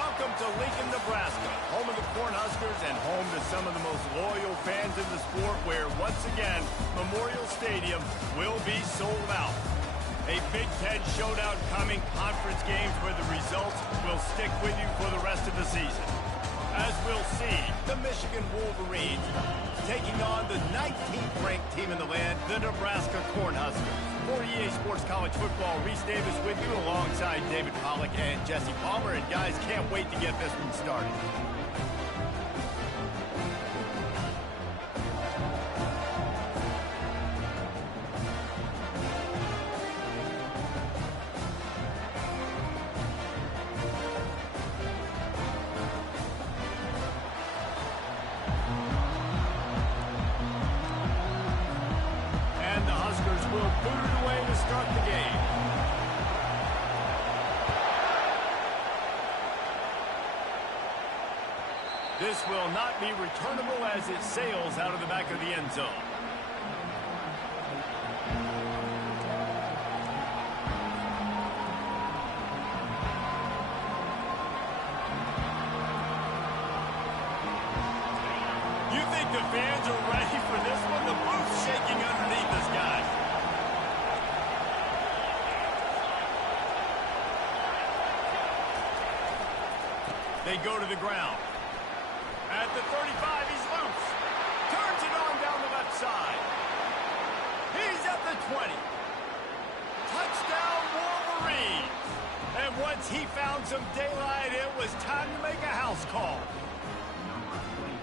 Welcome to Lincoln, Nebraska, home of the Cornhuskers and home to some of the most loyal fans in the sport where, once again, Memorial Stadium will be sold out. A Big Ten showdown coming, conference games where the results will stick with you for the rest of the season. As we'll see, the Michigan Wolverines taking on the 19th ranked team in the land, the Nebraska Cornhuskers. For EA Sports College Football, Reese Davis with you alongside David Pollack and Jesse Palmer. And guys, can't wait to get this one started. This will not be returnable as it sails out of the back of the end zone. You think the fans are ready for this one? The boot's shaking underneath us, guys. They go to the ground. At the 35, he's loose. Turns it on down the left side. He's at the 20. Touchdown, Wolverines. And once he found some daylight, it was time to make a house call.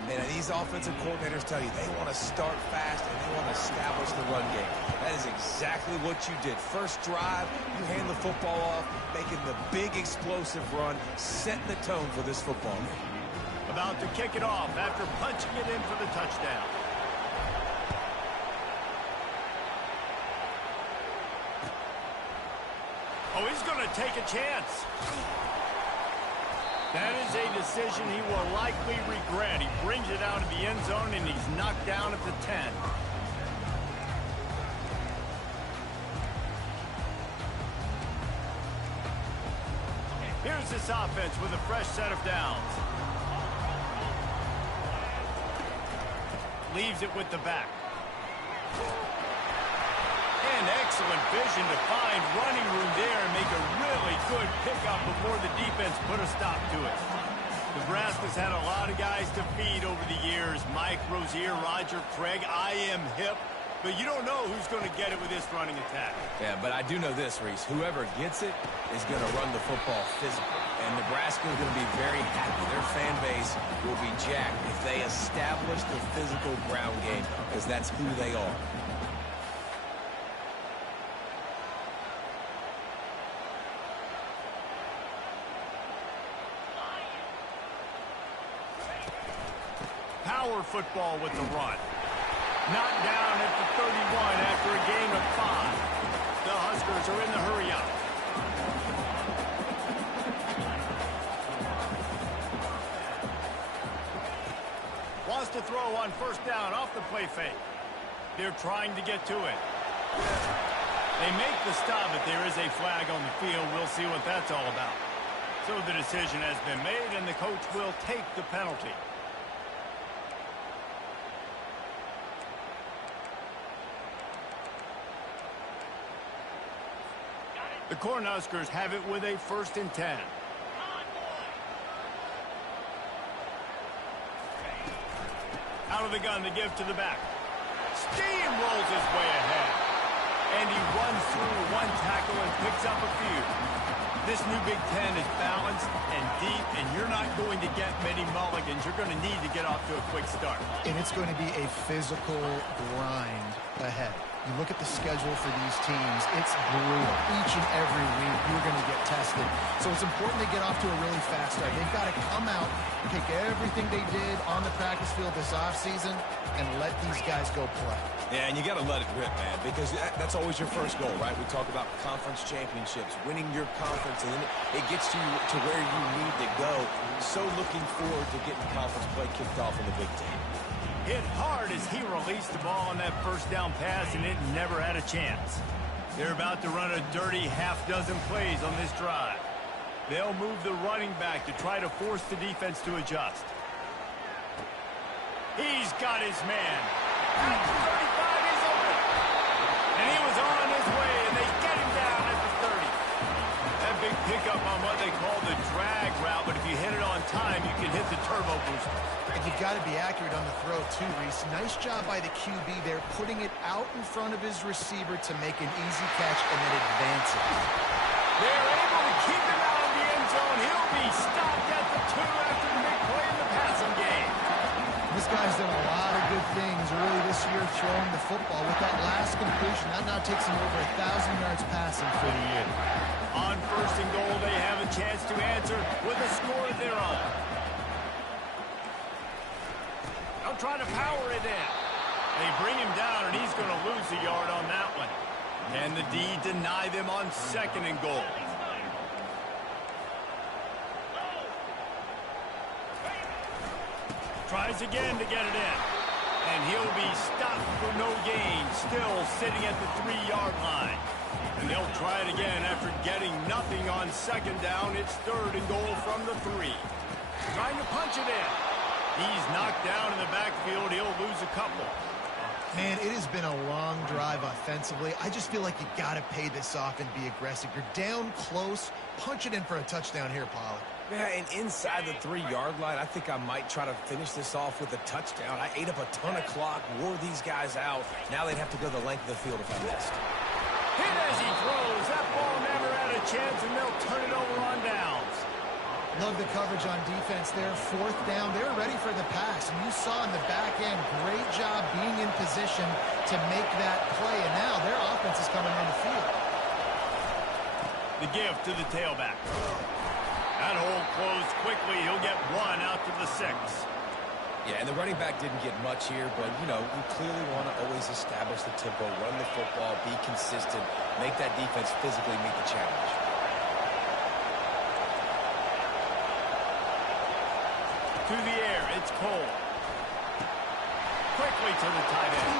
Man, these offensive coordinators tell you they want to start fast and they want to establish the run game. That is exactly what you did. First drive, you hand the football off, making the big explosive run, setting the tone for this football game. About to kick it off after punching it in for the touchdown. Oh, he's going to take a chance. That is a decision he will likely regret. He brings it out of the end zone, and he's knocked down at the 10. Here's this offense with a fresh set of downs. Leaves it with the back. And excellent vision to find running room there and make a really good pickup before the defense put a stop to it. Nebraska's had a lot of guys to feed over the years. Mike, Rozier, Roger, Craig. I am hip. But you don't know who's going to get it with this running attack. Yeah, but I do know this, Reese. Whoever gets it is going to run the football physical. And Nebraska is going to be very happy. Their fan base will be jacked if they establish the physical ground game, because that's who they are. Power football with the run. Knocked down at the 31 after a gain of 5. The Huskers are in the hurry-up. Wants to throw on first down off the play fake. They're trying to get to it. They make the stop, but there is a flag on the field. We'll see what that's all about. So the decision has been made, and the coach will take the penalty. The Cornhuskers have it with a 1st and 10. Out of the gun to give to the back. Steamrolls his way ahead. And he runs through one tackle and picks up a few. This new Big Ten is balanced and deep, and you're not going to get many mulligans. You're going to need to get off to a quick start. And it's going to be a physical grind ahead. You look at the schedule for these teams, it's brutal. Each and every week, you're going to get tested. So it's important to get off to a really fast start. They've got to come out, take everything they did on the practice field this offseason, and let these guys go play. Yeah, and you got to let it rip, man, because that's always your first goal, right? We talk about conference championships, winning your conference, and then it gets you to where you need to go. So looking forward to getting conference play kicked off in the Big Ten. Hit hard as he released the ball on that first down pass, and it never had a chance. They're about to run a dirty half-dozen plays on this drive. They'll move the running back to try to force the defense to adjust. He's got his man. At the 35, he's open. And he was on his way, and they get him down at the 30. That big pickup on what they call the drag route, but if you hit it on time, you can hit the turbo booster. And you've got to be accurate on the throw, too, Reese. Nice job by the QB there, putting it out in front of his receiver to make an easy catch and then advance it. They're able to keep him out of the end zone. He'll be stopped at the 2 after the big play in the passing game. This guy's done a lot of good things early this year throwing the football. With that last completion, that now takes him over 1,000 yards passing for the year. On 1st and goal, they have a chance to answer with a score of their own. They'll try to power it in. They bring him down, and he's going to lose a yard on that one. And the D deny them on 2nd and goal. Tries again to get it in. And he'll be stopped for no gain, still sitting at the 3-yard line. And they'll try it again after getting nothing on 2nd down. It's 3rd and goal from the 3. Trying to punch it in. He's knocked down in the backfield. He'll lose a couple. Man, it has been a long drive offensively. I just feel like you got to pay this off and be aggressive. You're down close. Punch it in for a touchdown here, Pollard. Yeah, and inside the 3-yard line, I think I might try to finish this off with a touchdown. I ate up a ton of clock, wore these guys out. Now they'd have to go the length of the field if I missed. Hit as he throws. That ball never had a chance, and they'll turn it over on downs. Love the coverage on defense there. 4th down. They're ready for the pass. And you saw in the back end, great job being in position to make that play. And now their offense is coming on the field. The give to the tailback. That hole closed quickly. He'll get 1 out to the 6. Yeah, and the running back didn't get much here, but, you know, we clearly want to always establish the tempo, run the football, be consistent, make that defense physically meet the challenge. To the air, it's Cole. Quickly to the tight end.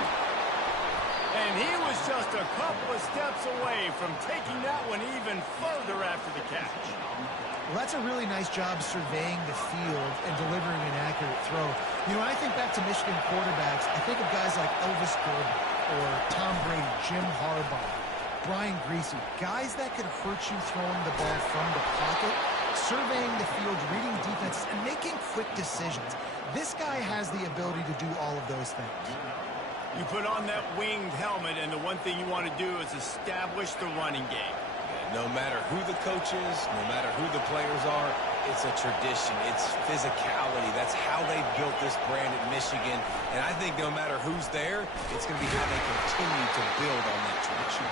And he was just a couple of steps away from taking that one even further after the catch. Well, that's a really nice job surveying the field and delivering an accurate throw. You know, when I think back to Michigan quarterbacks, I think of guys like Elvis Gordon or Tom Brady, Jim Harbaugh, Brian Griese, guys that could hurt you throwing the ball from the pocket, surveying the field, reading defenses, and making quick decisions. This guy has the ability to do all of those things. You put on that winged helmet, and the one thing you want to do is establish the running game. No matter who the coach is, no matter who the players are, it's a tradition. It's physicality. That's how they built this brand at Michigan. And I think no matter who's there, it's going to be how they continue to build on that tradition.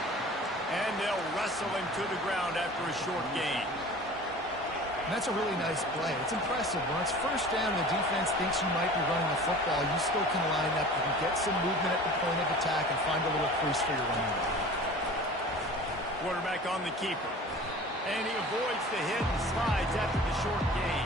And they'll wrestle him to the ground after a short gain. And that's a really nice play. It's impressive. When it's 1st down, the defense thinks you might be running the football. You still can line up. You can get some movement at the point of attack and find a little crease for your running back. Quarterback on the keeper. And he avoids the hit and slides after the short gain.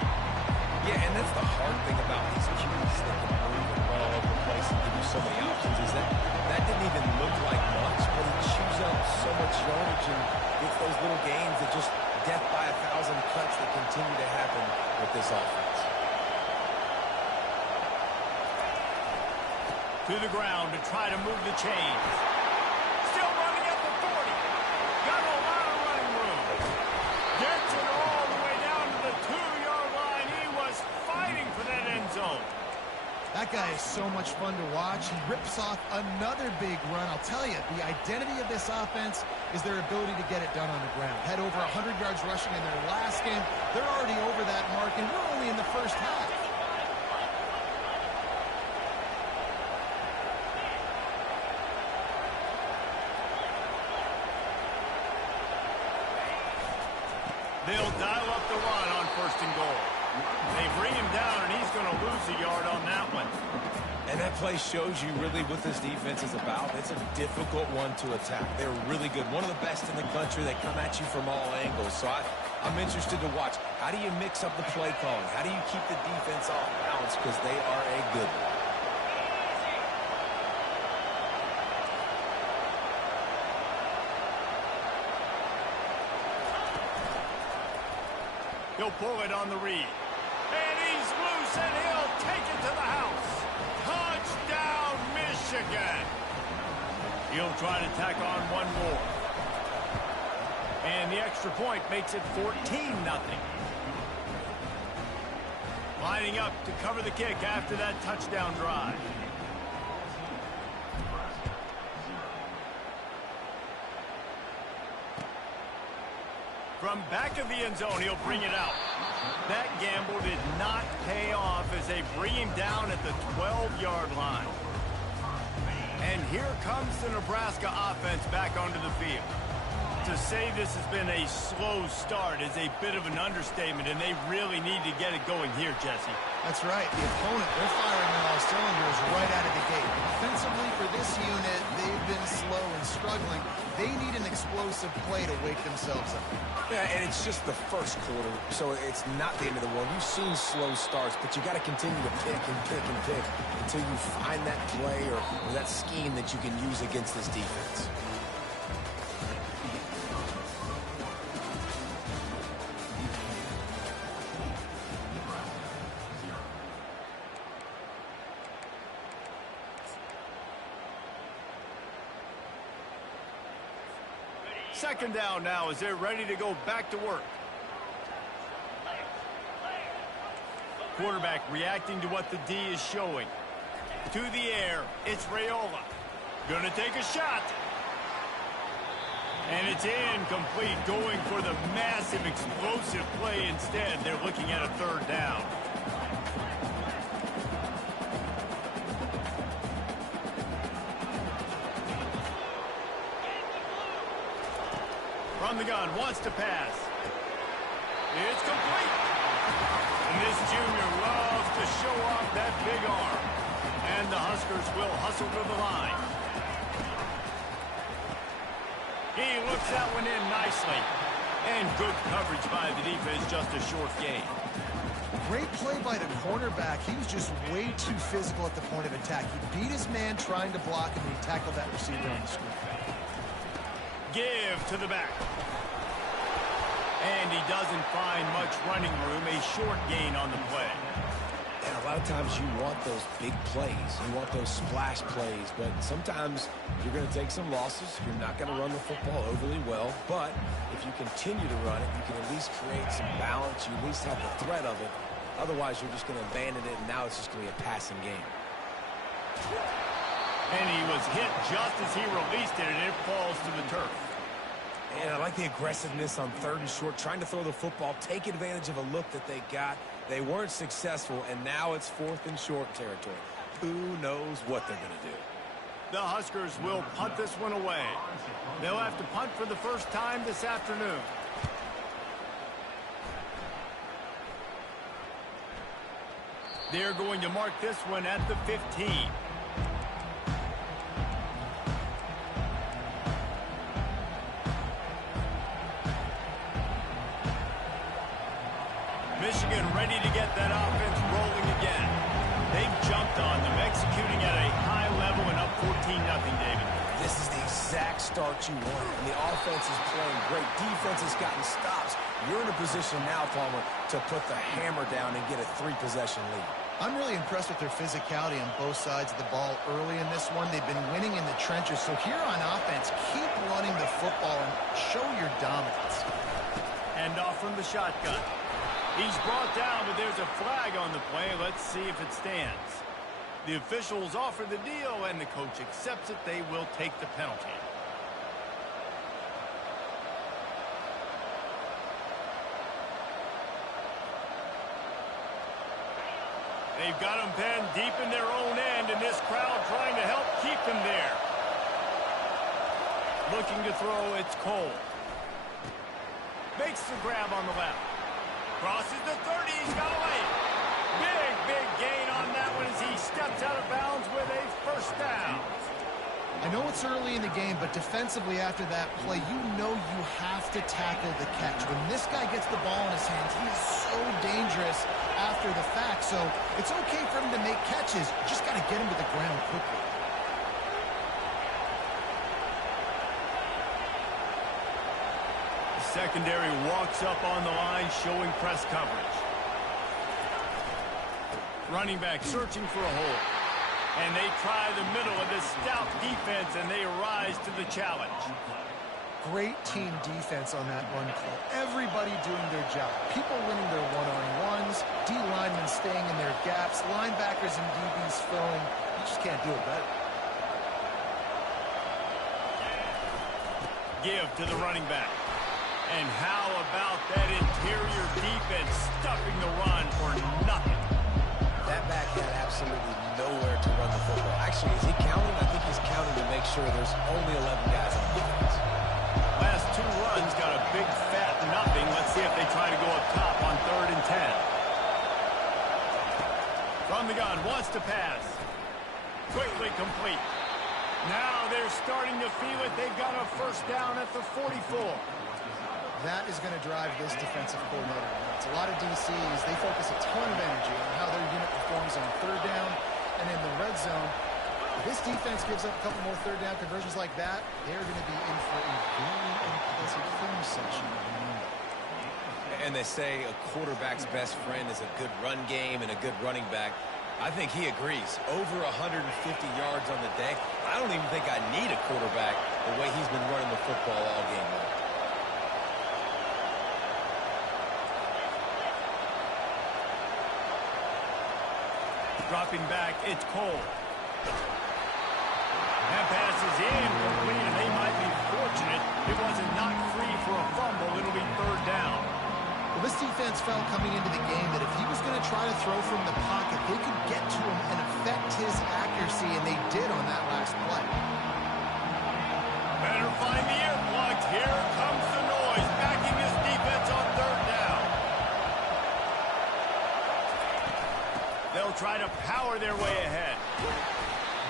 Yeah, and that's the hard thing about these QBs that can move and run all over the place and give you so many options is that that didn't even look like much, but he chews up so much yardage and gets those little gains that just death by 1,000 cuts that continue to happen with this offense. To the ground to try to move the chains. Still running at the 40. Got a lot of running room. Gets it all the way down to the 2-yard line. He was fighting for that end zone. That guy is so much fun to watch. He rips off another big run. I'll tell you, the identity of this offense is their ability to get it done on the ground. Had over 100 yards rushing in their last game. They're already over that mark, and we're only in the 1st half. They'll dial up the run on 1st and goal. They bring him down, and he's going to lose a yard on that one. And that play shows you really what this defense is about. It's a difficult one to attack. They're really good. One of the best in the country. They come at you from all angles. So I'm interested to watch. How do you mix up the play calling? How do you keep the defense off balance? Because they are a good one. He'll pull it on the read. And he's loose, and he'll take it to the house. Touchdown, Michigan. He'll try to tack on one more. And the extra point makes it 14-0. Lining up to cover the kick after that touchdown drive. From back of the end zone, he'll bring it out. That gamble did not pay off as they bring him down at the 12-yard line. And here comes the Nebraska offense back onto the field. To say this has been a slow start is a bit of an understatement, and they really need to get it going here, Jesse. That's right. The opponent, they're firing on all cylinders right out of the gate. Offensively, for this unit, they've been slow and struggling. They need an explosive play to wake themselves up. Yeah, and it's just the first quarter, so it's not the end of the world. You've seen slow starts, but you got to continue to pick and pick and pick until you find that play or that scheme that you can use against this defense. Second down now as they're ready to go back to work. Quarterback reacting to what the D is showing. To the air, it's Raiola. Gonna take a shot. And it's incomplete, going for the massive explosive play instead. They're looking at a third down. From the gun, wants to pass. It's complete. And this junior loves to show off that big arm. And the Huskers will hustle to the line. He looks that one in nicely. And good coverage by the defense, just a short gain. Great play by the cornerback. He was just way too physical at the point of attack. He beat his man trying to block, and he tackled that receiver on the screen. Give to the back. And he doesn't find much running room. A short gain on the play. And a lot of times you want those big plays. You want those splash plays. But sometimes you're going to take some losses. You're not going to run the football overly well. But if you continue to run it, you can at least create some balance. You at least have the threat of it. Otherwise, you're just going to abandon it, and now it's just going to be a passing game. And he was hit just as he released it, and it falls to the turf. And I like the aggressiveness on third and short, trying to throw the football, take advantage of a look that they got. They weren't successful, and now it's fourth and short territory. Who knows what they're going to do? The Huskers will punt this one away. They'll have to punt for the first time this afternoon. They're going to mark this one at the 15. Michigan ready to get that offense rolling again. They've jumped on them, executing at a high level and up 14-0, David. This is the exact start you want. And the offense is playing great. Defense has gotten stops. You're in a position now, Palmer, to put the hammer down and get a 3-possession lead. I'm really impressed with their physicality on both sides of the ball early in this one. They've been winning in the trenches. So here on offense, keep running the football and show your dominance. And off from the shotgun. He's brought down, but there's a flag on the play. Let's see if it stands. The officials offer the deal, and the coach accepts it. They will take the penalty. They've got them penned deep in their own end, and this crowd trying to help keep them there. Looking to throw, it's Cole. Makes the grab on the left. Crosses the 30, he's got away. Big gain on that one as he steps out of bounds with a first down. I know it's early in the game, but defensively after that play, you know you have to tackle the catch. When this guy gets the ball in his hands, he is so dangerous after the fact. So it's okay for him to make catches. You just got to get him to the ground quickly. secondary walks up on the line, showing press coverage. Running back searching for a hole. And they try the middle of this stout defense, and they rise to the challenge. Great team defense on that run play. Everybody doing their job. People winning their one-on-ones, D linemen staying in their gaps, linebackers and DBs filling. You just can't do it better. Give to the running back. And how about that interior defense stuffing the run for nothing? That back had absolutely nowhere to run the football. Actually, is he counting? I think he's counting to make sure there's only 11 guys on defense. Last two runs got a big fat nothing. Let's see if they try to go up top on 3rd and 10. From the gun, wants to pass. Quickly complete. Now they're starting to feel it. They've got a first down at the 44. That is going to drive this defensive coordinator nuts. A lot of DCs, they focus a ton of energy on how their unit performs on 3rd down and in the red zone. If this defense gives up a couple more 3rd down conversions like that, they're going to be in for a very unpleasant film section. And they say a quarterback's best friend is a good run game and a good running back. I think he agrees. Over 150 yards on the day. I don't even think I need a quarterback the way he's been running the football all game long. Dropping back, it's Cole. That pass is incomplete, and they might be fortunate it wasn't knocked free for a fumble. It'll be 3rd down. Well, this defense felt coming into the game that if he was going to try to throw from the pocket, they could get to him and affect his accuracy, and they did on that last play. Better find the earplugs. Here comes the noise, backing this defense on 3rd down. They'll try to power their way ahead.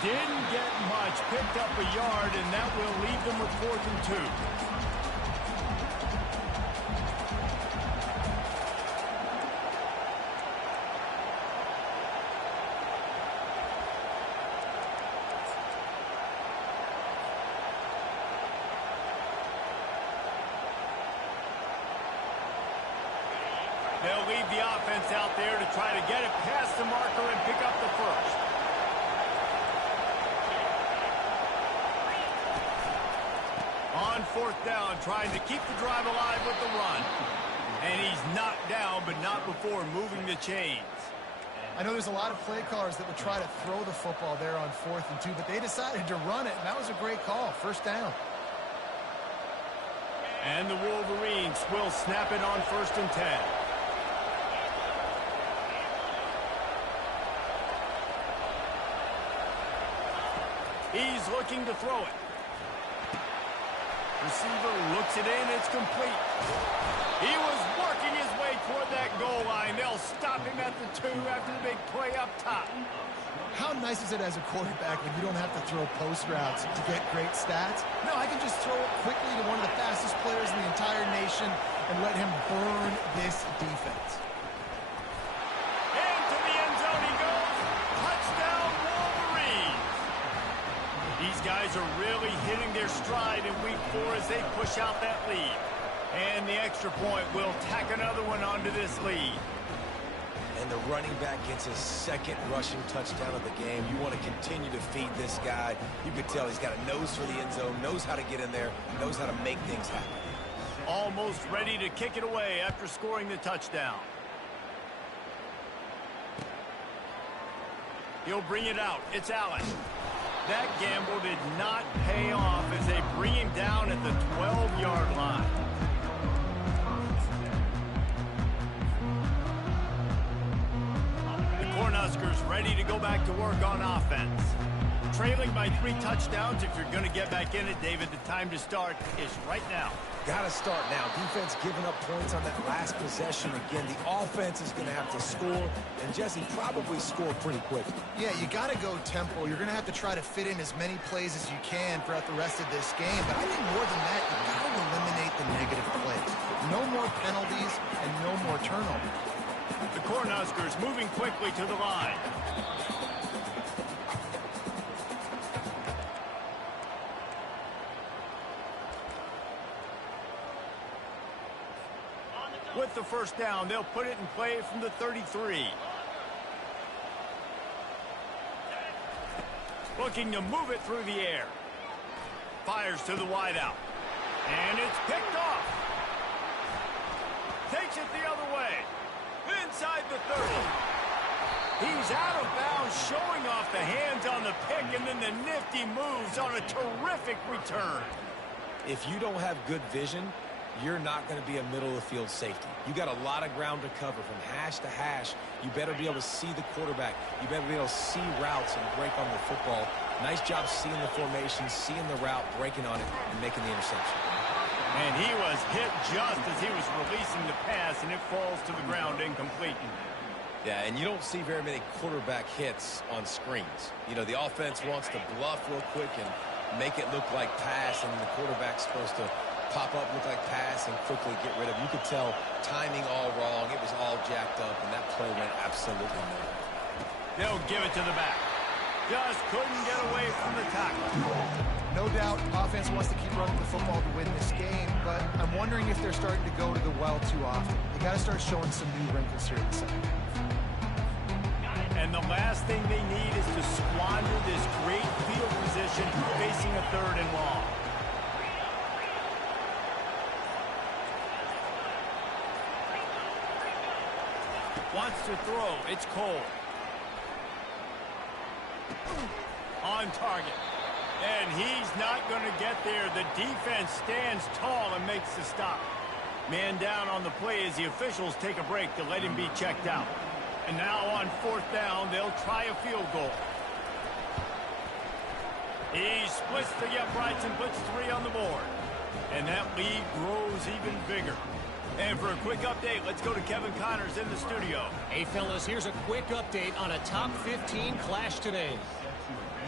Didn't get much, picked up a yard, and that will leave them with 4th and 2. They'll leave the offense out there to try to get it past the marker and pick up the first. On 4th down, trying to keep the drive alive with the run. And he's knocked down, but not before moving the chains. I know there's a lot of play callers that would try to throw the football there on 4th and 2, but they decided to run it, and that was a great call. First down. And the Wolverines will snap it on 1st and 10. He's looking to throw it. Receiver looks it in. It's complete. He was working his way toward that goal line. They'll stop him at the 2 after the big play up top. How nice is it as a quarterback when you don't have to throw post routes to get great stats? No, I can just throw it quickly to one of the fastest players in the entire nation and let him burn this defense. Into the end zone he goes. Touchdown, Wolverines. These guys are really hitting their stride in week 4 as they push out that lead. And the extra point will tack another one onto this lead. And the running back gets his 2nd rushing touchdown of the game. You want to continue to feed this guy. You could tell he's got a nose for the end zone, knows how to get in there, knows how to make things happen. Almost ready to kick it away after scoring the touchdown. He'll bring it out. It's Allen. That gamble did not pay off as they bring him down at the 12-yard line. Cornhuskers ready to go back to work on offense. Trailing by 3 touchdowns. If you're going to get back in it, David, the time to start is right now. Got to start now. Defense giving up points on that last possession. Again, the offense is going to have to score, and Jesse probably score pretty quickly. Yeah, you got to go tempo. You're going to have to try to fit in as many plays as you can throughout the rest of this game. But I think more than that, you got to eliminate the negative plays. No more penalties and no more turnovers. The Cornhuskers moving quickly to the line. With the first down, they'll put it in play from the 33. Looking to move it through the air. Fires to the wideout. And it's picked off. Takes it the other way. Inside the 30. He's out of bounds, showing off the hands on the pick, and then the nifty moves on a terrific return. If you don't have good vision, you're not going to be a middle-of-the-field safety. You got a lot of ground to cover from hash to hash. You better be able to see the quarterback. You better be able to see routes and break on the football. Nice job seeing the formation, seeing the route, breaking on it, and making the interception. And he was hit just as he was releasing the pass, and it falls to the ground incomplete. Yeah, and you don't see very many quarterback hits on screens. You know, the offense wants to bluff real quick and make it look like pass, and the quarterback's supposed to pop up, look like pass, and quickly get rid of it. You could tell timing all wrong. It was all jacked up, and that play went absolutely nowhere. They'll give it to the back. Just couldn't get away from the tackle. No doubt, offense wants to keep running the football to win this game, but I'm wondering if they're starting to go to the well too often. They got to start showing some new wrinkles here in the second half. And the last thing they need is to squander this great field position facing a 3rd and long. Wants to throw. It's Cole. On target. And he's not going to get there. The defense stands tall and makes the stop. Man down on the play as the officials take a break to let him be checked out. And now on 4th down, they'll try a field goal. He splits the uprights and puts 3 on the board. And that lead grows even bigger. And for a quick update, let's go to Kevin Connors in the studio. Hey, fellas, here's a quick update on a top 15 clash today.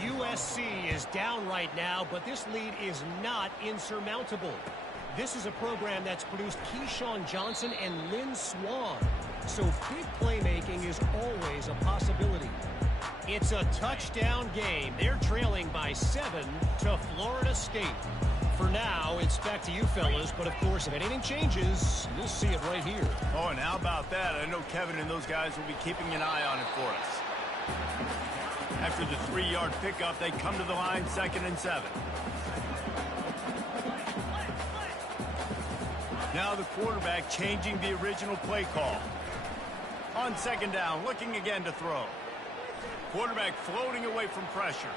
USC is down right now, but this lead is not insurmountable. This is a program that's produced Keyshawn Johnson and Lynn Swann. So big playmaking is always a possibility. It's a touchdown game. They're trailing by 7 to Florida State. For now, it's back to you fellas, but of course, if anything changes, you'll see it right here. Oh, and how about that? I know Kevin and those guys will be keeping an eye on it for us. After the 3-yard pickup, they come to the line, 2nd and 7. Now the quarterback changing the original play call. On 2nd down, looking again to throw. Quarterback floating away from pressure.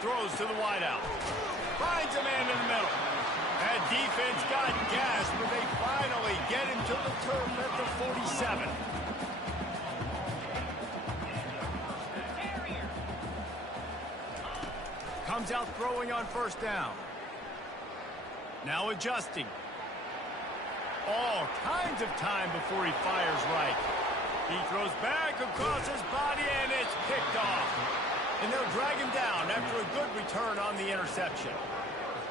Throws to the wideout. Finds a man in the middle. That defense got gas, but they finally get him to the turf at the 47. Comes out throwing on 1st down. Now adjusting. All kinds of time before he fires right. He throws back across his body, and it's picked off. And they'll drag him down after a good return on the interception.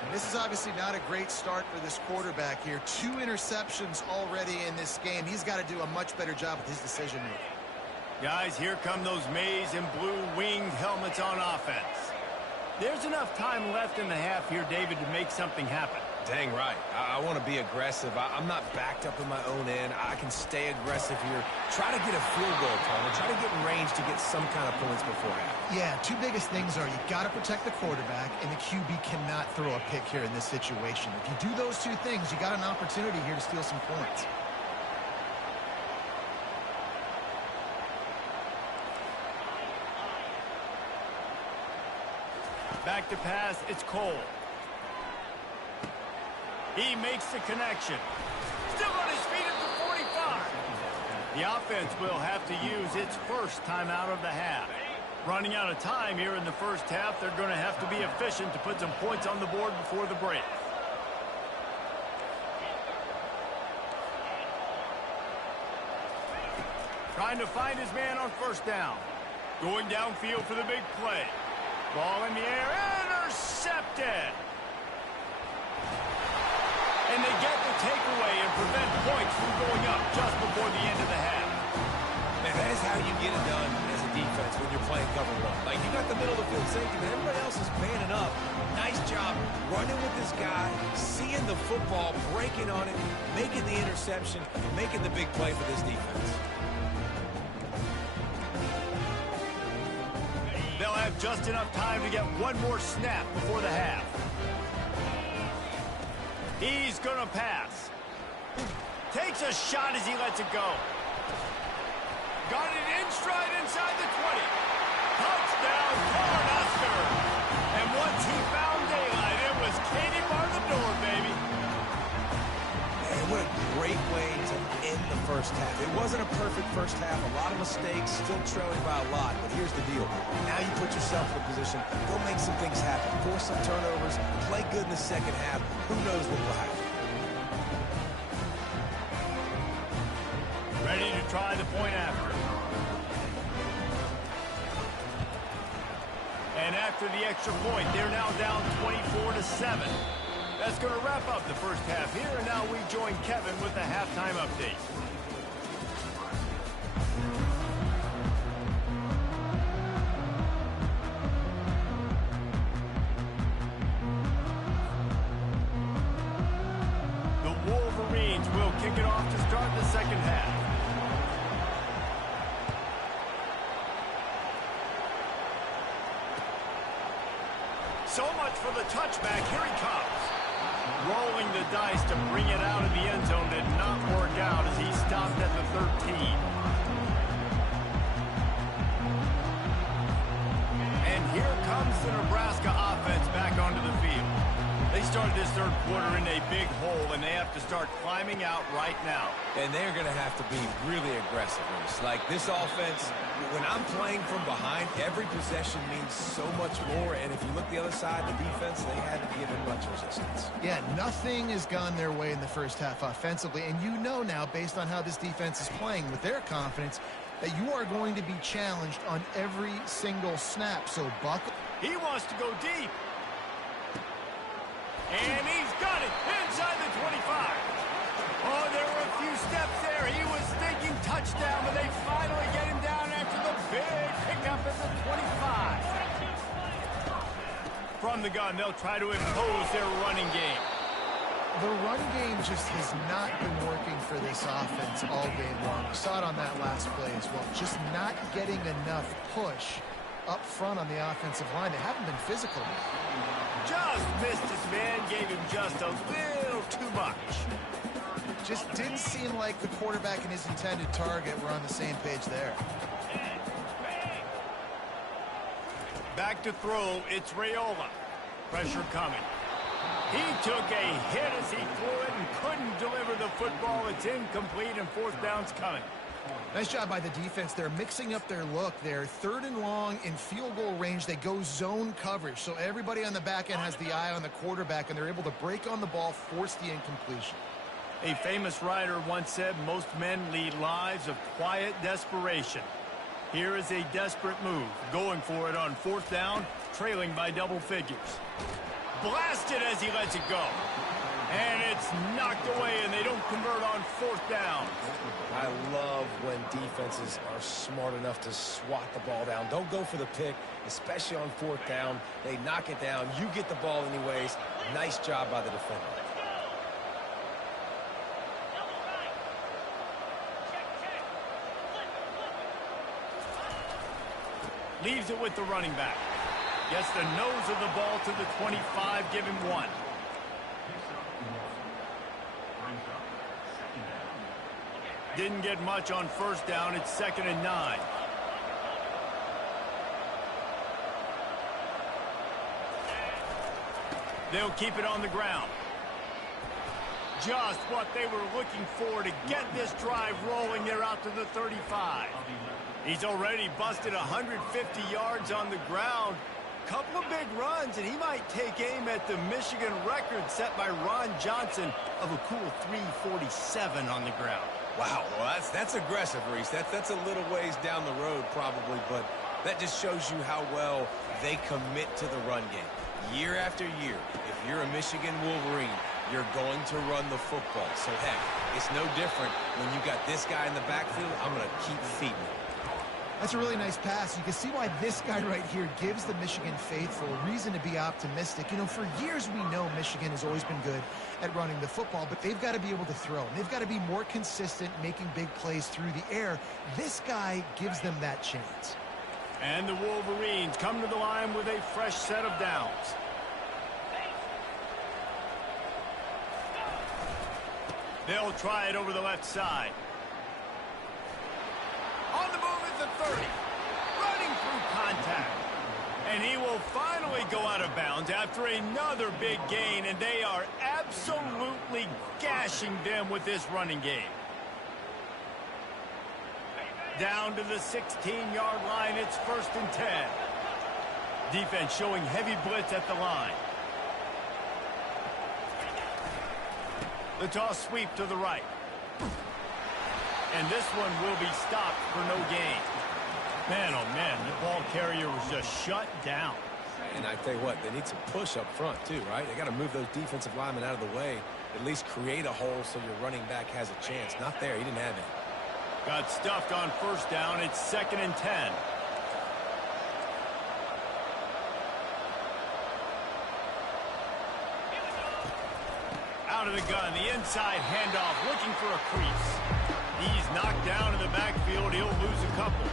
And this is obviously not a great start for this quarterback here. 2 interceptions already in this game. He's got to do a much better job with his decision-making. Guys, here come those maize and blue winged helmets on offense. There's enough time left in the half here, David, to make something happen. Dang right. I want to be aggressive. I'm not backed up in my own end. I can stay aggressive here. Try to get a field goal, Palmer. Try to get in range to get some kind of points before half. Yeah, 2 biggest things are you got to protect the quarterback, and the QB cannot throw a pick here in this situation. If you do those 2 things, you got an opportunity here to steal some points. Back to pass, it's Cole. He makes the connection. Still on his feet at the 45. The offense will have to use its first timeout of the half. Running out of time here in the first half, they're going to have to be efficient to put some points on the board before the break. Trying to find his man on 1st down. Going downfield for the big play. Ball in the air, intercepted. And they get the takeaway and prevent points from going up just before the end of the half. Man, that is how you get it done as a defense when you're playing cover 1. Like, you got the middle of the field safety, but everybody else is manning up. Nice job running with this guy, seeing find the football, breaking on it, making the interception, making the big play for this defense. They'll have just enough time to get one more snap before the half. He's going to pass. Takes a shot as he lets it go. Got it in stride inside the 20. Touchdown, Cornhusker. And once he found daylight, it was Katie bar the door, baby. Man, what a great way to end the first half. It wasn't a perfect first half. A lot of mistakes, still trailing by a lot. But here's the deal. Now you put yourself in a position, go make some things happen. Force some turnovers, play good in the second half. Who knows what will happen? Ready to try the point after. And after the extra point, they're now down 24-7. That's going to wrap up the first half here, and now we join Kevin with the halftime update. The Wolverines will kick it off to start the second half. So much for the touchback. Here he comes. Rolling the dice to bring it out of the end zone did not work out as he stopped at the 13. And here comes the Nebraska offense back onto the field. They started this third quarter in a big hole, and they have to start climbing out right now. And they're going to have to be really aggressive. Like this offense, when I'm playing from behind, every possession means so much more. And if you look the other side, the defense, they haven't given much resistance. Yeah, nothing has gone their way in the first half offensively. And you know now, based on how this defense is playing with their confidence, that you are going to be challenged on every single snap. So buckle. He wants to go deep. And he's got it inside the 25. Oh, there were a few steps there. He was thinking touchdown, but they finally get him down after the big pickup at the 25. From the gun, they'll try to impose their running game. The run game just has not been working for this offense all game long. We saw it on that last play as well. Just not getting enough push up front on the offensive line. They haven't been physical. Just missed his man, gave him just a little too much. Just didn't seem like the quarterback and his intended target were on the same page there. Back to throw, it's Raiola. Pressure coming. He took a hit as he threw it and couldn't deliver the football. It's incomplete and fourth down's coming. Nice job by the defense. They're mixing up their look. They're third and long in field goal range. They go zone coverage. So everybody on the back end has the eye on the quarterback, and they're able to break on the ball, force the incompletion. A famous writer once said, most men lead lives of quiet desperation. Here is a desperate move, going for it on fourth down, trailing by double figures. Blasted as he lets it go. And it's knocked away, and they don't convert on fourth down. I love when defenses are smart enough to swat the ball down. Don't go for the pick, especially on fourth down. They knock it down. You get the ball anyways. Nice job by the defender. Leaves it with the running back. Gets the nose of the ball to the 25, give him one. Didn't get much on first down. It's 2nd and 9. They'll keep it on the ground. Just what they were looking for to get this drive rolling. They're out to the 35. He's already busted 150 yards on the ground. Couple of big runs, and he might take aim at the Michigan record set by Ron Johnson of a cool 347 on the ground. Wow, well, that's aggressive, Reese. That's a little ways down the road probably, but that just shows you how well they commit to the run game. Year after year, if you're a Michigan Wolverine, you're going to run the football. So, heck, it's no different when you got this guy in the backfield. I'm going to keep feeding him. That's a really nice pass. You can see why this guy right here gives the Michigan faithful a reason to be optimistic. You know, for years we know Michigan has always been good at running the football, but they've got to be able to throw. And they've got to be more consistent making big plays through the air. This guy gives them that chance. And the Wolverines come to the line with a fresh set of downs. They'll try it over the left side. On the move at the 30. Running through contact. And he will finally go out of bounds after another big gain, and they are absolutely gashing them with this running game. Down to the 16-yard line, it's 1st and 10. Defense showing heavy blitz at the line. The toss sweep to the right. And this one will be stopped for no gain. Man, oh man, the ball carrier was just shut down. And I tell you what, they need some push up front too, right? They got to move those defensive linemen out of the way, at least create a hole so your running back has a chance. Not there, he didn't have it. Got stuffed on 1st down, it's 2nd and 10. Out of the gun, the inside handoff, looking for a crease. He's knocked down in the backfield. He'll lose a couple.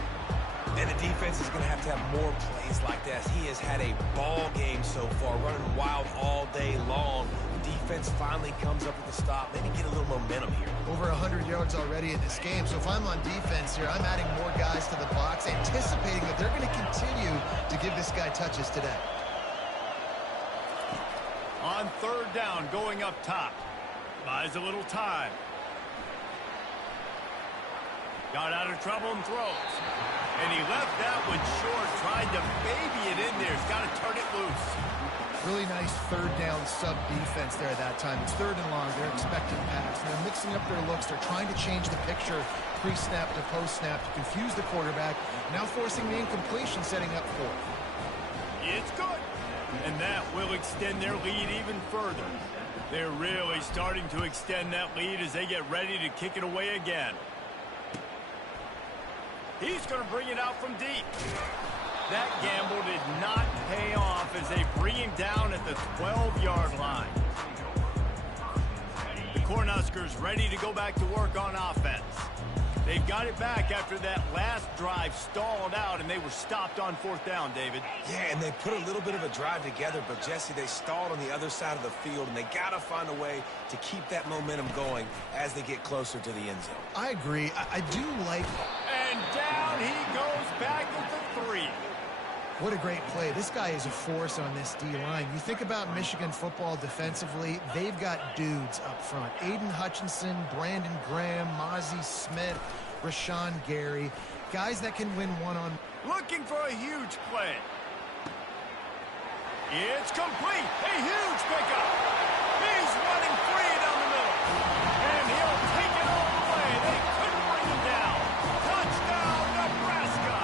And the defense is going to have more plays like that. He has had a ball game so far, running wild all day long. Defense finally comes up with a stop. Maybe get a little momentum here. Over 100 yards already in this game. So if I'm on defense here, I'm adding more guys to the box, anticipating that they're going to continue to give this guy touches today. On 3rd down, going up top. Buys a little time. Got out of trouble and throws. And he left that one short. Tried to baby it in there. He's got to turn it loose. Really nice 3rd down sub defense there that time. It's 3rd and long. They're expecting pass. They're mixing up their looks. They're trying to change the picture pre-snap to post-snap to confuse the quarterback. Now forcing the incompletion, setting up 4th. It's good. And that will extend their lead even further. They're really starting to extend that lead as they get ready to kick it away again. He's going to bring it out from deep. That gamble did not pay off as they bring him down at the 12-yard line. The Cornhuskers ready to go back to work on offense. They've got it back after that last drive stalled out, and they were stopped on 4th down, David. Yeah, and they put a little bit of a drive together, but, Jesse, they stalled on the other side of the field, and they got to find a way to keep that momentum going as they get closer to the end zone. I agree. I do like... And down he goes back at the 3. What a great play. This guy is a force on this D-line. You think about Michigan football defensively, they've got dudes up front. Aiden Hutchinson, Brandon Graham, Mozzie Smith, Rashawn Gary. Guys that can win one-on. Looking for a huge play. It's complete. A huge pickup. He's running free down the middle. And he'll take it all the way. They couldn't bring him down. Touchdown, Nebraska.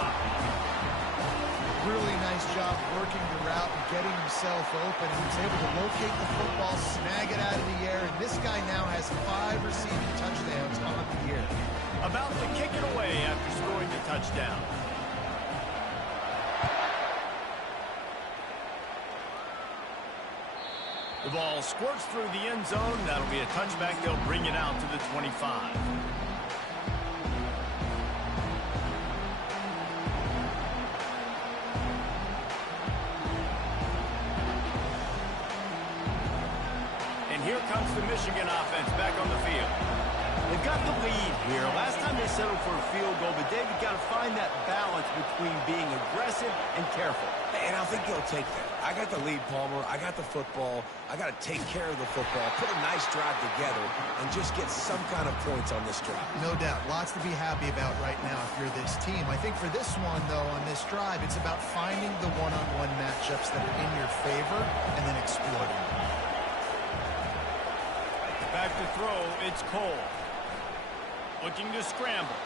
Really nice job working the route and getting himself open. He was able to locate the football, snag it out of the air, and this guy now has 5 receiving touchdowns on the year. About to kick it away after scoring the touchdown. The ball squirts through the end zone. That'll be a touchback. They'll bring it out to the 25. Here comes the Michigan offense back on the field. They've got the lead here. Last time they settled for a field goal, but David got to find that balance between being aggressive and careful. And I think they'll take that. I got the lead, Palmer. I got the football. I got to take care of the football, put a nice drive together, and just get some kind of points on this drive. No doubt. Lots to be happy about right now if you're this team. I think for this one, though, on this drive, it's about finding the one-on-one matchups that are in your favor and then exploiting them. Back to throw, it's Cole. Looking to scramble.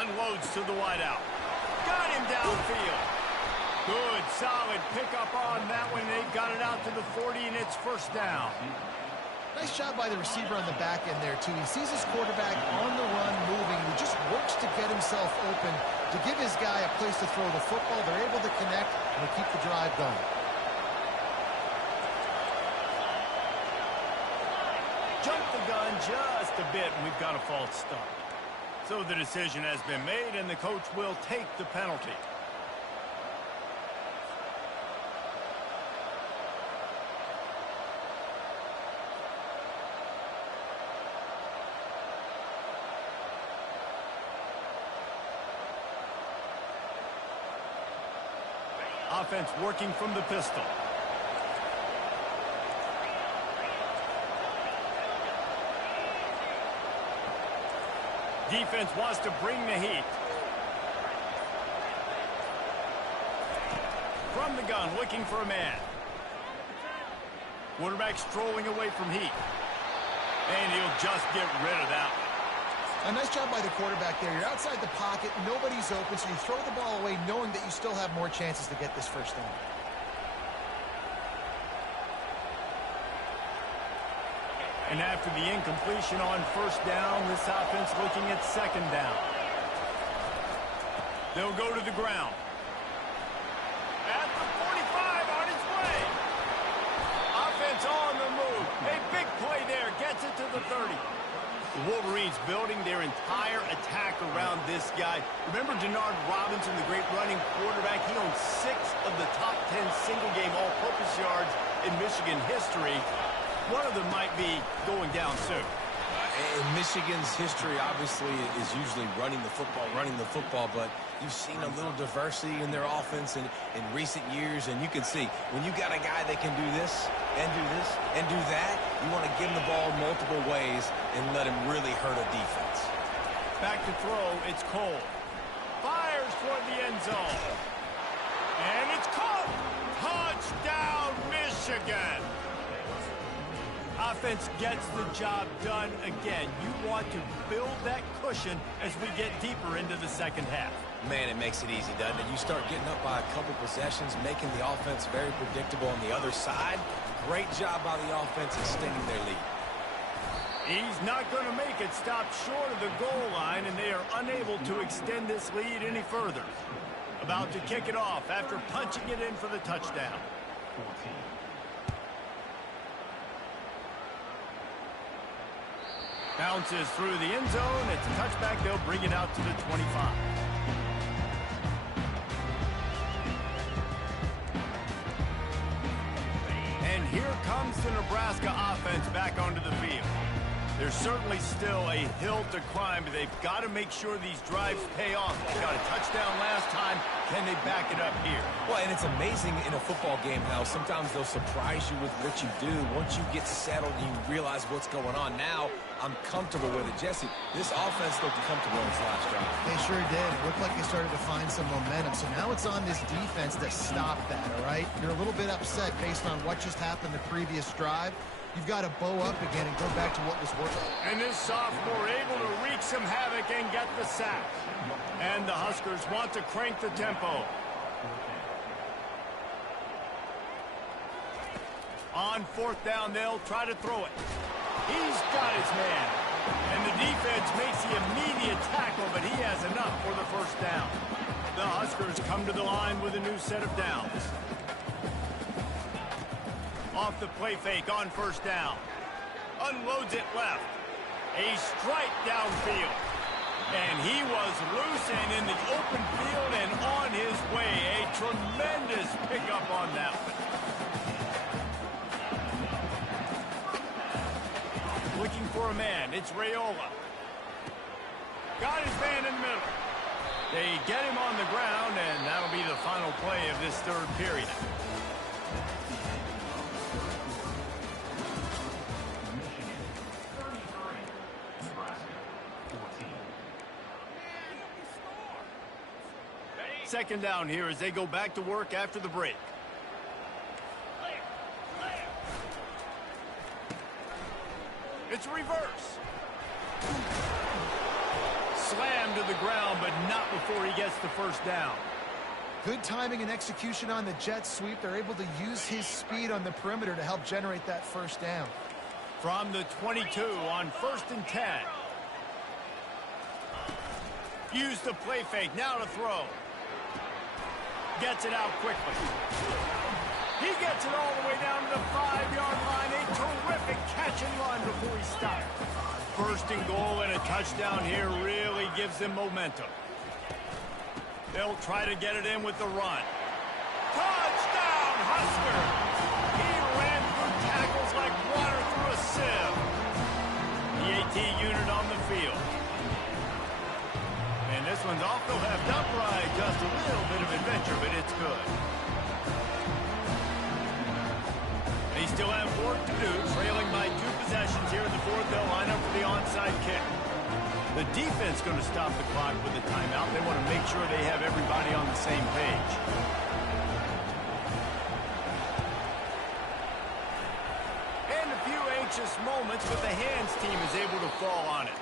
Unloads to the wideout. Got him downfield. Good, solid pickup on that one. They've got it out to the 40, and it's 1st down. Nice job by the receiver on the back end there, too. He sees his quarterback on the run moving. He just works to get himself open to give his guy a place to throw the football. They're able to connect, and they keep the drive going. Jump the gun just a bit, and we've got a false start. So the decision has been made, and the coach will take the penalty. Offense working from the pistol. Defense wants to bring the heat. From the gun, looking for a man. Quarterback strolling away from heat. And he'll just get rid of that one. A nice job by the quarterback there. You're outside the pocket, nobody's open, so you throw the ball away knowing that you still have more chances to get this first down. And after the incompletion on first down, this offense looking at second down. They'll go to the ground. At the 45, on its way. Offense on the move. A big play there, gets it to the 30. The Wolverines building their entire attack around this guy. Remember Denard Robinson, the great running quarterback? He owns 6 of the top 10 single-game all-purpose yards in Michigan history. One of them might be going down soon. In Michigan's history, obviously, is usually running the football, but you've seen a little diversity in their offense in recent years, and you can see when you got a guy that can do this and do that, you want to give him the ball multiple ways and let him really hurt a defense. Back to throw, it's Cole. Fires toward the end zone. And it's caught. Touchdown, Michigan. Offense gets the job done again. You want to build that cushion as we get deeper into the second half. Man, it makes it easy, doesn't it? You start getting up by a couple possessions, making the offense very predictable on the other side. Great job by the offense extending their lead. He's not going to make it. Stop short of the goal line, and they are unable to extend this lead any further. About to kick it off after punching it in for the touchdown. Bounces through the end zone. It's a touchback. They'll bring it out to the 25. And here comes the Nebraska offense back onto the field. There's certainly still a hill to climb, but they've got to make sure these drives pay off. They got a touchdown last time. Can they back it up here? Well, and it's amazing in a football game how sometimes they'll surprise you with what you do. Once you get settled and you realize what's going on. Now, I'm comfortable with it. Jesse, this offense looked comfortable in its last drive. They sure did. It looked like they started to find some momentum. So now it's on this defense to stop that, all right? You're a little bit upset based on what just happened the previous drive. You've got to bow up again and go back to what was working. And this sophomore able to wreak some havoc and get the sack. And the Huskers want to crank the tempo. On fourth down, they'll try to throw it. He's got his man. And the defense makes the immediate tackle, but he has enough for the first down. The Huskers come to the line with a new set of downs. Off the play fake on first down. Unloads it left. A strike downfield. And he was loose and in the open field and on his way. A tremendous pickup on that one. Looking for a man. It's Raiola. Got his man in the middle. They get him on the ground, and that'll be the final play of this third period. Second down here as they go back to work after the break. It's a reverse. Slammed to the ground, but not before he gets the first down. Good timing and execution on the jet sweep. They're able to use his speed on the perimeter to help generate that first down. From the 22 on 1st and 10. Use the play fake. Now to throw. Gets it out quickly. He gets it all the way down to the 5-yard line. A terrific catch and run before he stopped. 1st and goal and a touchdown here really gives them momentum. They'll try to get it in with the run. Touchdown, Husker! He ran through tackles like water through a sieve. The AT unit on the field. And this one's off the left upright. Just a little bit of adventure, but it's good. They still have work to do, trailing by 2 possessions here in the 4th. They'll line up for the onside kick. The defense going to stop the clock with a timeout. They want to make sure they have everybody on the same page. And a few anxious moments, but the hands team is able to fall on it.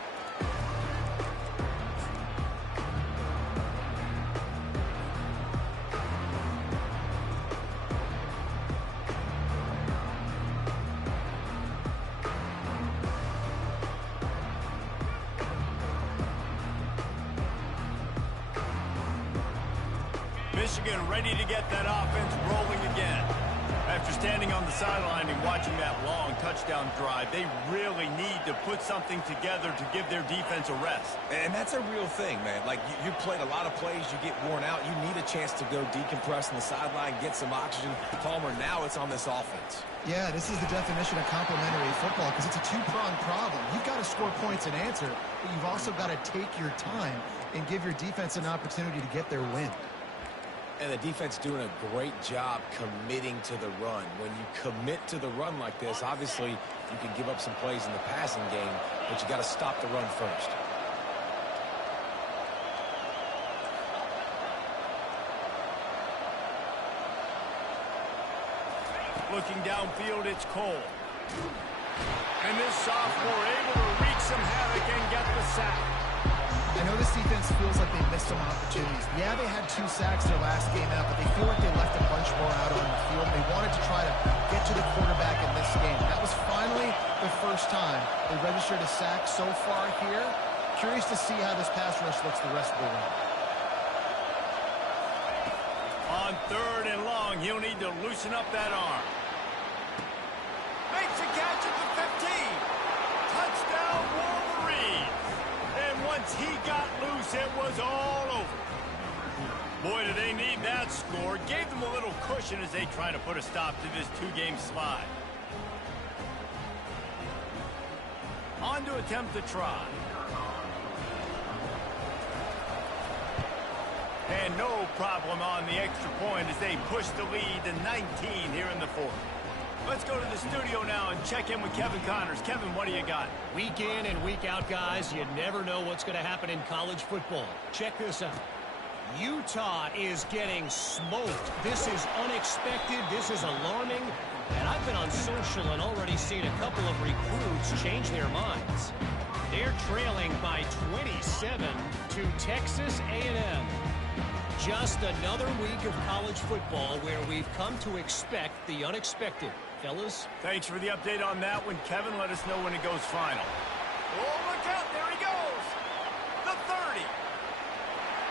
Michigan ready to get that offense rolling again. After standing on the sideline and watching that long touchdown drive, they really need to put something together to give their defense a rest. And that's a real thing, man. Like, you played a lot of plays, you get worn out. You need a chance to go decompress on the sideline, get some oxygen. Palmer, now it's on this offense. Yeah, this is the definition of complementary football because it's a two-pronged problem. You've got to score points and answer, but you've also got to take your time and give your defense an opportunity to get their win. And the defense doing a great job committing to the run. When you commit to the run like this, obviously you can give up some plays in the passing game, but you got to stop the run first. Looking downfield, it's Cole. And this sophomore able to wreak some havoc and get the sack. I know this defense feels like they missed some opportunities. Yeah, they had 2 sacks their last game out, but they feel like they left a bunch more out on the field. They wanted to try to get to the quarterback in this game. That was finally the first time they registered a sack so far here. Curious to see how this pass rush looks the rest of the way. On 3rd and long, he'll need to loosen up that arm. Makes a catch at the 15. Touchdown, Wolverine. And once he got loose, it was all over. Boy, do they need that score. Gave them a little cushion as they try to put a stop to this 2-game slide. On to attempt the try. And no problem on the extra point as they push the lead to 19 here in the 4th. Let's go to the studio now and check in with Kevin Connors. Kevin, what do you got? Week in and week out, guys, you never know what's going to happen in college football. Check this out. Utah is getting smoked. This is unexpected. This is alarming. And I've been on social and already seen a couple of recruits change their minds. They're trailing by 27 to Texas A&M. Just another week of college football where we've come to expect the unexpected. Fellas? Thanks for the update on that one, Kevin. Let us know when it goes final. Oh, look out. There he goes. The 30.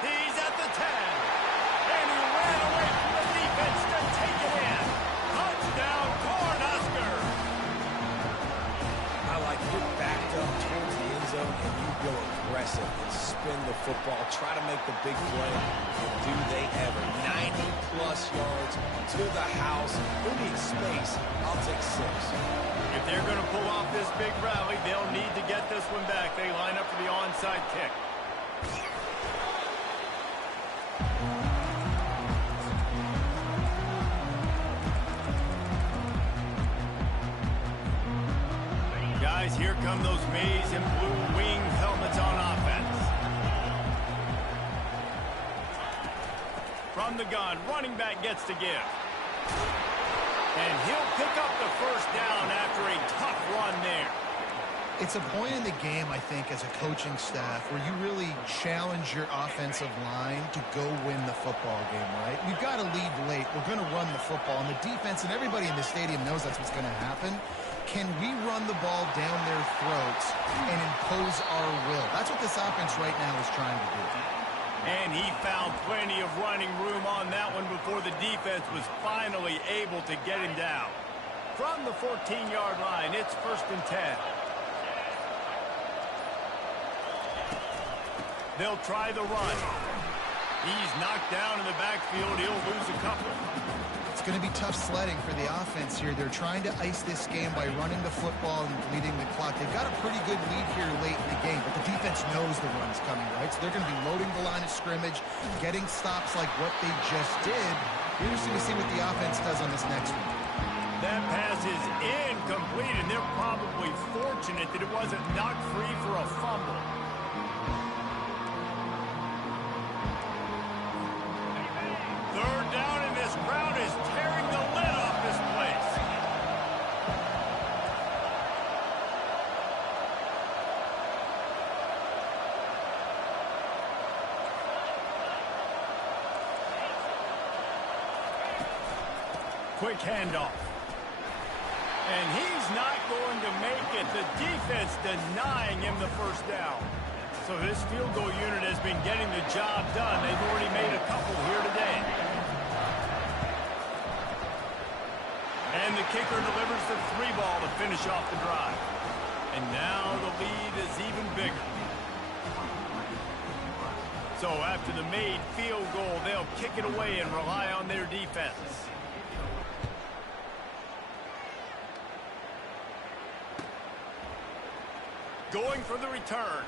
He's at the 10. And he ran away from the defense to take it in. Touchdown, Cornhusker. I like to get backed up towards the end zone and you go aggressive and spin the football, try to make the big play, and do they ever. 90-plus yards to the house. Who needs space? I'll take 6. If they're going to pull off this big rally, they'll need to get this one back. They line up for the onside kick. Guys, here come those maize and blue winged helmets on offense. From the gun, running back gets to give. And he'll pick up the first down after a tough run there. It's a point in the game, I think, as a coaching staff where you really challenge your offensive line to go win the football game, right? We've got to lead late. We're going to run the football. And the defense and everybody in the stadium knows that's what's going to happen. Can we run the ball down their throats and impose our will? That's what this offense right now is trying to do. And he found plenty of running room on that one before the defense was finally able to get him down. From the 14-yard line, it's 1st and 10. They'll try the run. He's knocked down in the backfield. He'll lose a couple. It's going to be tough sledding for the offense here. They're trying to ice this game by running the football and bleeding the clock. They've got a pretty good lead here late in the game, but the defense knows the run's coming, right? So they're going to be loading the line of scrimmage, getting stops like what they just did. We're interested to see what the offense does on this next one. That pass is incomplete, and they're probably fortunate that it wasn't knocked free for a fumble. Third down, and this crowd is tearing the lid off this place. Quick handoff. And he's not going to make it. The defense denying him the first down. So this field goal unit has been getting the job done. They've already made a couple here today. And the kicker delivers the 3-ball to finish off the drive. And now the lead is even bigger. So after the made field goal, they'll kick it away and rely on their defense. Going for the return.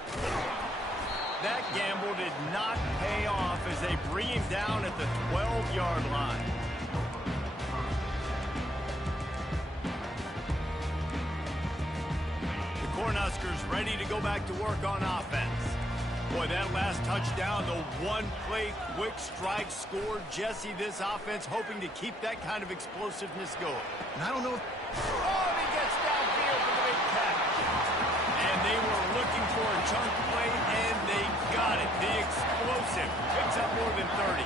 That gamble did not pay off as they bring him down at the 12-yard line. The Cornhuskers ready to go back to work on offense. Boy, that last touchdown, the one-play quick strike score. Jesse, this offense hoping to keep that kind of explosiveness going. And I don't know if... Oh, he gets downfield for the big catch. And they were looking for a chunk play, and they got it. The explosive picks up more than 30.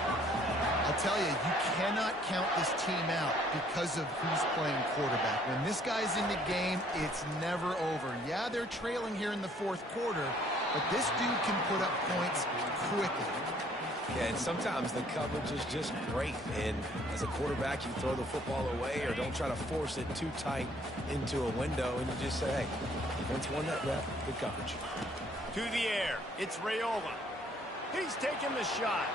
I'll tell you, you cannot count this team out because of who's playing quarterback. When this guy's in the game, it's never over. Yeah, they're trailing here in the fourth quarter, but this dude can put up points quickly. Yeah, and sometimes the coverage is just great. And as a quarterback, you throw the football away or don't try to force it too tight into a window, and you just say, hey, defense won that rep, good coverage. To the air, it's Raiola. He's taking the shot.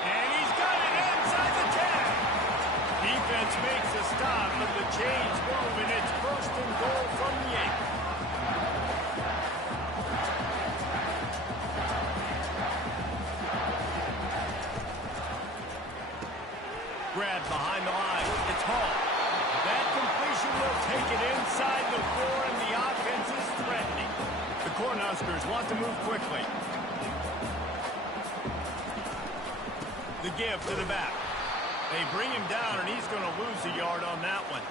And he's got it inside the 10. Defense makes a stop, but the chains move, and it's 1st and goal from the 8. Grab behind the line. It's Hall. That completion will take it inside the 4, and the offense is threatening. The Cornhuskers want to move quickly. The give to the back. They bring him down, and he's going to lose a yard on that one.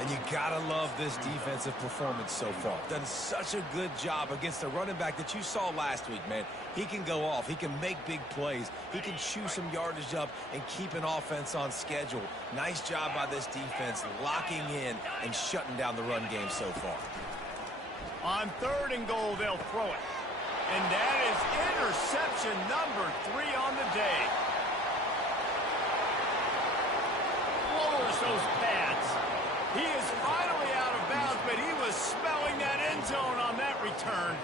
And you gotta love this defensive performance so far. Done such a good job against the running back that you saw last week, man. He can go off. He can make big plays. He can chew some yardage up and keep an offense on schedule. Nice job by this defense locking in and shutting down the run game so far. On 3rd and goal, they'll throw it. And that is interception number 3 on the day. Lowers those pads. He is finally out of bounds, but he was smelling that end zone on that return.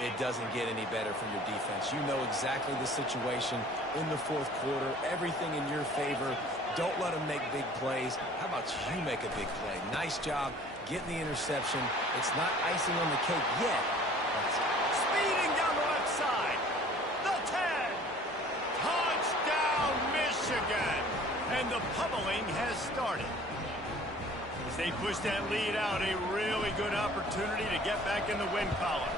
It doesn't get any better for your defense. You know exactly the situation in the fourth quarter. Everything in your favor. Don't let them make big plays. How about you make a big play? Nice job getting the interception. It's not icing on the cake yet. Speeding down the left side. The 10. Touchdown, Michigan. And the pummeling has started. As they push that lead out, a really good opportunity to get back in the win column.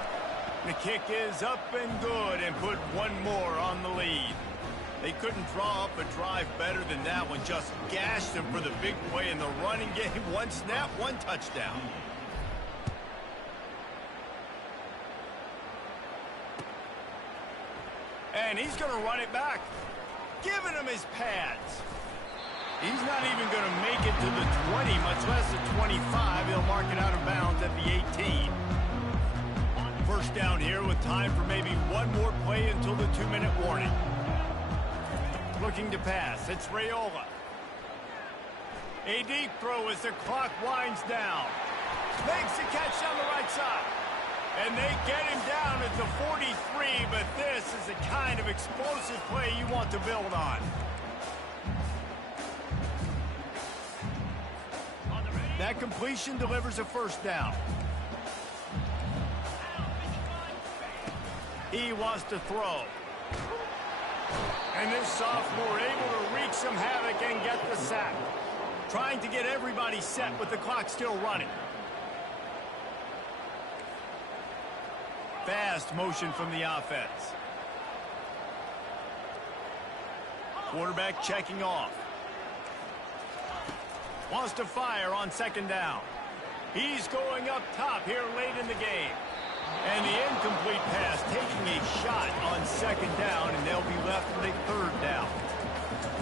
The kick is up and good and put one more on the lead. They couldn't draw up a drive better than that one. Just gashed them for the big play in the running game. One snap, one touchdown. And he's going to run it back, giving him his pads. He's not even going to make it to the 20, much less the 25. He'll mark it out of bounds at the 18. First down here with time for maybe one more play until the 2-minute warning. Looking to pass. It's Raiola. A deep throw as the clock winds down. Makes the catch on the right side. And they get him down at the 43, but this is the kind of explosive play you want to build on. That completion delivers a first down. He wants to throw. And this sophomore able to wreak some havoc and get the sack. Trying to get everybody set with the clock still running. Fast motion from the offense. Quarterback checking off. Wants to fire on second down. He's going up top here late in the game. And the incomplete pass taking a shot on second down, and they'll be left with a third down.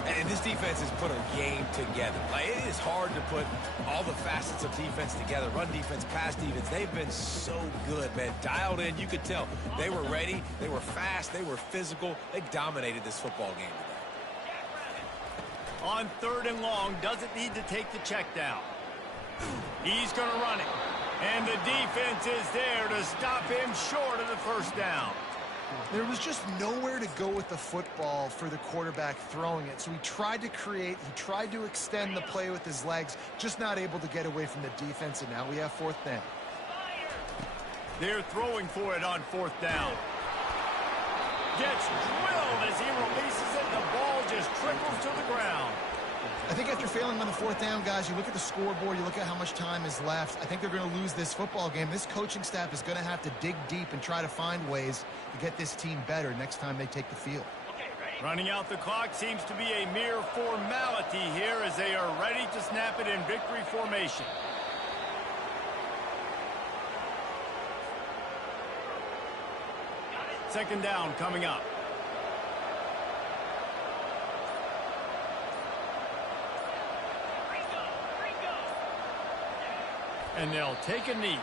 And this defense has put a game together. Like, it is hard to put all the facets of defense together. Run defense, pass defense. They've been so good, man. Dialed in. You could tell they were ready. They were fast. They were physical. They dominated this football game today. On third and long, doesn't need to take the check down. He's going to run it. And the defense is there to stop him short of the first down. There was just nowhere to go with the football for the quarterback throwing it. So he tried to create, he tried to extend the play with his legs, just not able to get away from the defense, and now we have fourth down. They're throwing for it on fourth down. Gets drilled as he releases it, and the ball just trickles to the ground. I think after failing on the fourth down, guys, you look at the scoreboard, you look at how much time is left. I think they're going to lose this football game. This coaching staff is going to have to dig deep and try to find ways to get this team better next time they take the field. Running out the clock seems to be a mere formality here as they are ready to snap it in victory formation. Second down coming up. And they'll take a knee.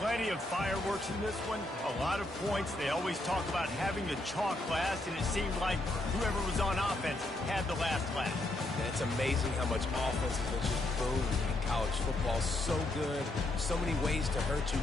Plenty of fireworks in this one. A lot of points. They always talk about having the chalk last, and it seemed like whoever was on offense had the last laugh. And it's amazing how much offense has been just boom in college football. So good. So many ways to hurt you.